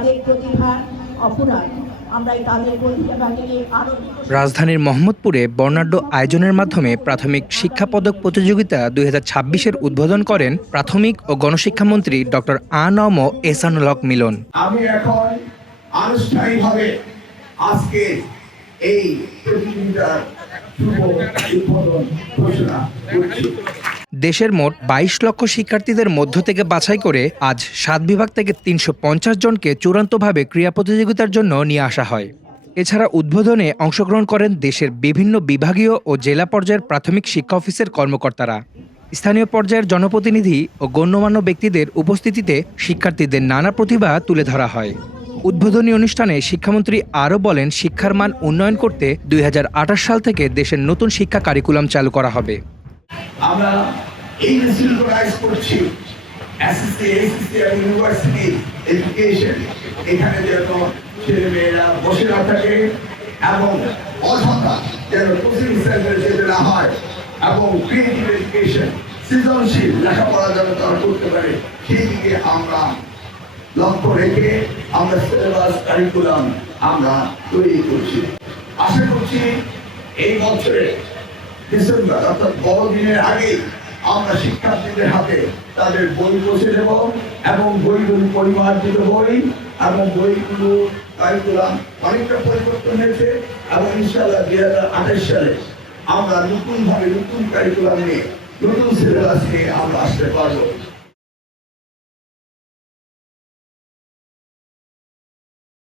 তাদের প্রতিভার অপরাধ। আমরা তাদের প্রতিভাকে আরো। রাজধানীর মোহাম্মদপুরে বর্ণাঢ্য আয়োজনের মাধ্যমে প্রাথমিক শিক্ষা পদক প্রতিযোগিতা ২০২৬-এর উদ্বোধন করেন প্রাথমিক ও গণশিক্ষামন্ত্রী ডক্টর আ.ন.ম এহসানুল হক মিলন। আমি এখন আনুষ্ঠানিকভাবে আজকে এই প্রতিযোগিতার শুভ উদ্বোধন ঘোষণা করছি। দেশের মোট ২২ লক্ষ শিক্ষার্থীদের মধ্য থেকে বাছাই করে আজ ৭ বিভাগ থেকে ৩৫০ জনকে চূড়ান্তভাবে ক্রীড়া প্রতিযোগিতার জন্য নিয়ে আসা হয়। এছাড়া উদ্বোধনে অংশগ্রহণ করেন দেশের বিভিন্ন বিভাগীয় ও জেলা পর্যায়ের প্রাথমিক শিক্ষা অফিসের কর্মকর্তারা। স্থানীয় পর্যায়ের জনপ্রতিনিধি ও গণ্যমান্য ব্যক্তিদের উপস্থিতিতে শিক্ষার্থীদের নানা প্রতিভা তুলে ধরা হয়। উদ্বোধনী অনুষ্ঠানে শিক্ষামন্ত্রী আরও বলেন, শিক্ষার মান উন্নয়ন করতে ২০২৮ সাল থেকে দেশের নতুন শিক্ষা কারিকুলাম চালু করা হবে। আমরা এই সিনক্রোনাইজ করছি এসএসসি, এইচএসসি আর ইউনিভার্সিটি এডুকেশন। এখানে যেন ছেলেমেয়েরা বসে না থাকে এবং অযথা যেন কোচিং সেন্টারে যেতে না হয় এবং ক্রিয়েটিভ এডুকেশন, সৃজনশীল লেখাপড়া যেন তারা করতে পারে, সেই দিকে আমরা লক্ষ্য রেখে আমরা সিলেবাস কারিকুলাম আমরা তৈরি করছি। আশা করছি এই বছরে ডিসেম্বর অর্থাৎ বড়দিনের আগে আমরা শিক্ষার্থীদের হাতে তাদের বই পৌঁছে দেব এবং বইগুলি পরিমার্জিত বই এবং বইগুলো কারিকুলাম অনেকটা পরিবর্তন হয়েছে এবং ইনশাআল্লাহ ২০২৮ সালে আমরা নতুনভাবে নতুন কারিকুলাম নিয়ে নতুন সিলেবাস নিয়ে আমরা আসতে পারবো।